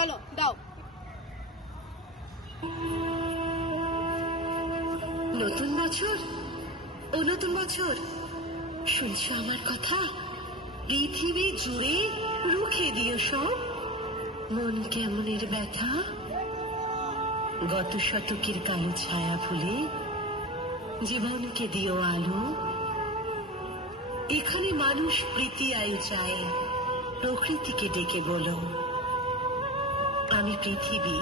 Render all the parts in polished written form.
চলো দাও। নতুন বছর, ও নতুন বছর, শুনছো আমার কথা? পৃথিবী জুড়ে রুখে দিও সব মন কেমনের ব্যথা। গত শতকের কালো ছায়া ফুলে জীবনকে দিও আলো। এখানে মানুষ প্রীতি আয়ু চায়, প্রকৃতিকে ডেকে বলো আমি পৃথিবী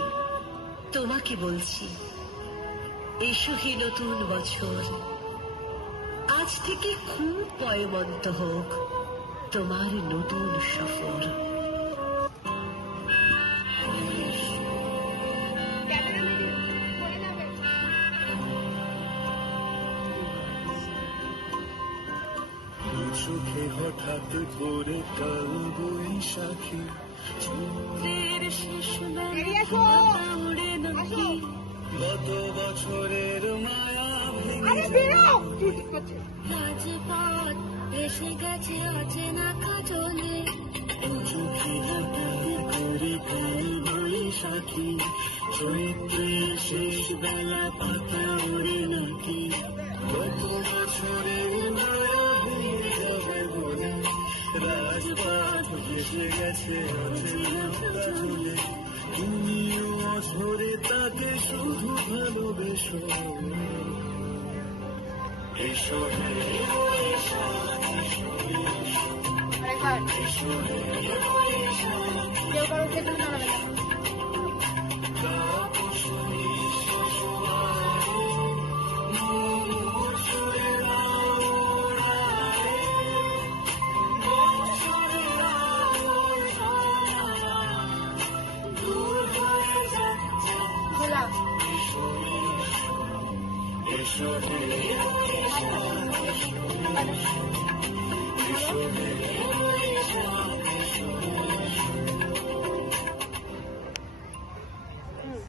তোমাকে বলছি, এসো হে নতুন বছর। আজ থেকে খুব পয়মন্ত হোক তোমার নতুন সফর। চোখে হঠাৎ করে কাল বৈশাখী চন্দ্রের শেষ উড়ে নাকি গত বছরের মায়া রাজপথ এসে গেছে অচেনা কাজলে। চোখে হঠাৎ করে কাল বৈশাখী চৈত্রের শেষ বেলা পাতা উড়ে নাকি গত বছরের মায়া রাজপথ এসে গেছে অচেনা, তুমিও অঝরে তাকে শুধু ভালোবেসো। এসো হে কেউ কারো খেতে জানাবে না। এসো হে